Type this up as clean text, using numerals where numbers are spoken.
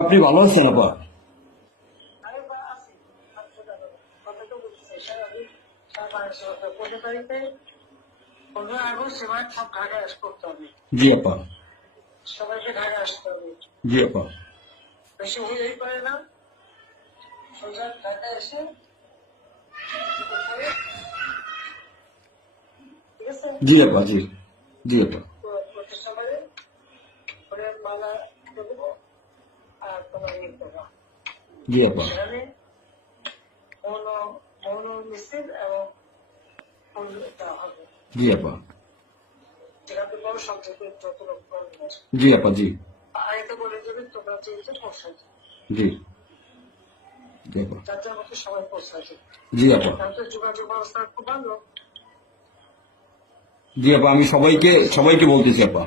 আপনি ভালো আছেন আপা? আমি আছি। কথা তো বলতেছি স্যার, আমি 15 তারিখে 15 আগস্ট এবার সব ঢাকায় করতে হবে। জি আপা। সবাইকে ঢাকায় আসতে হবে। জি আপা। বেশি হইলেই পারে না, সোজা ঢাকায় এসে করতে হবে। ঠিক আছে? জি আপা। জি জি আপা। প্রতিষ্ঠানে করে মালা দেবো আর তোমার ইয়ে দেবো। জি আপা। সেখানে মৌন মৌন মিছিল এবং ফুল দেওয়া হবে। জি আপা। যেখানে বড় সংক্ষেপে যত লোক করবে। জি আপা। জি আগে তো বলে দেবে তোমরা চেয়েছো পৌঁছায়, জি জি আপা। যাতে আমাকে সবাই পৌঁছায়। জি আপা। তাহলে যোগাযোগ ব্যবস্থা খুব ভালো। জি আপা, আমি সবাইকে বলতেছি আপা।